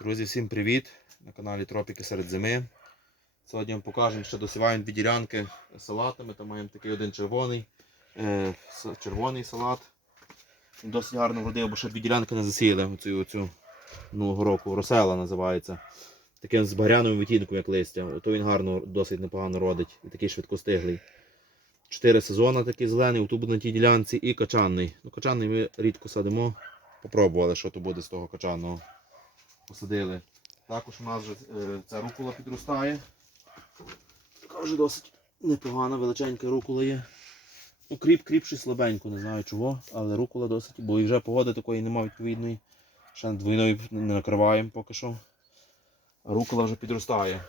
Друзі, всім привіт! На каналі Тропіки серед зими. Сьогодні вам покажемо, що досіваємо дві ділянки салатами. Там маємо такий один червоний, е, червоний салат. Досить гарно вродив, бо ще дві ділянки не засіяли. Оцю, оцю минулого року. Росела називається. Таким з багряновим відтінком, як листя. Ото він гарно, досить непогано родить. І такий швидкостиглий. Чотири сезони такий зелений, тут буде на тій ділянці і качанний. Ну, качанний ми рідко садимо. Попробували, що то буде з того качанного посадили. Також у нас вже е, ця рукола підростає. Така вже досить непогана, величенька рукола є. Ну, кріп, кріп щось слабенько, не знаю чого, але рукола досить, бо і вже погоди такої немає відповідної. Ще двойною не накриваємо поки що. Рукола вже підростає.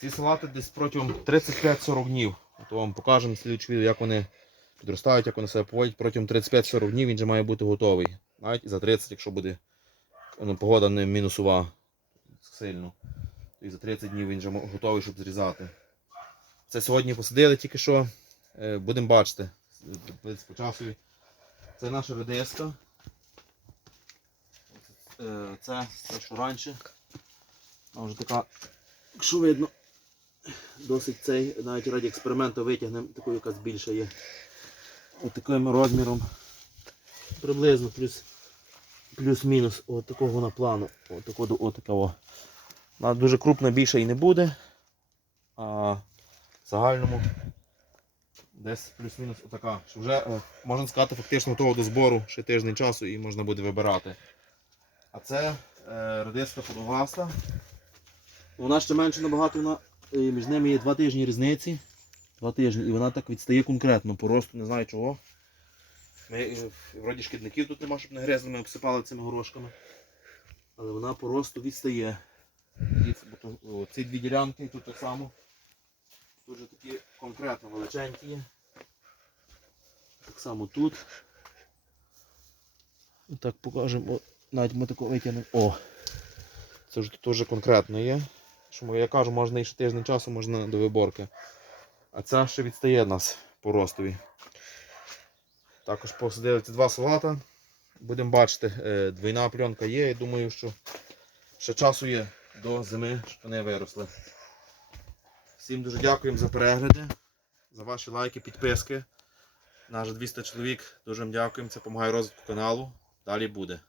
Ці салати десь протягом 35-40 днів. То вам покажемо слідчу відео, як вони підростають, як вони себе поводять. Протягом 35-40 днів він вже має бути готовий. Навіть і за 30, якщо буде ну, погода не мінусова сильно. То і за 30 днів він вже готовий, щоб зрізати. Це сьогодні посадили тільки що. Е, Будемо бачити. Це наша редиска. Е, Це те, що раніше. Вона вже така, якщо видно, досить цей, навіть раді експерименту витягнемо, таку якась більша є. Ось розміром. Приблизно плюс плюс-мінус от такого вона плану. От такого от такого. Вона дуже крупна більше і не буде. А в загальному десь плюс-мінус отака. Що вже е, можна сказати, фактично готова до збору ще тиждень часу і можна буде вибирати. А це е, редиска подовгаста. Вона ще менше набагато, вона, е, між ними є два тижні різниці. Два тижні, і вона так відстає конкретно по росту, не знаю чого. Ми, е, вроді шкідників тут нема, щоб не гризли, обсипали цими горошками. Але вона по росту відстає. Ці дві ділянки тут так само. Тут вже такі конкретно величенькі. Так само тут. Так покажемо. Навіть ми тако витягнемо. О! Це вже тут вже конкретно є. Що я кажу, можна і ще тиждень часу, можна до виборки. А ця ще відстає нас по ростові. Також посадили ці два салата. Будемо бачити, е, двійна пленка є. Я думаю, що ще часу є до зими, щоб вони виросли. Всім дуже дякуємо за перегляди, за ваші лайки, підписки. Наш 200 чоловік. Дуже дякуємо. Це допомагає розвитку каналу. Далі буде.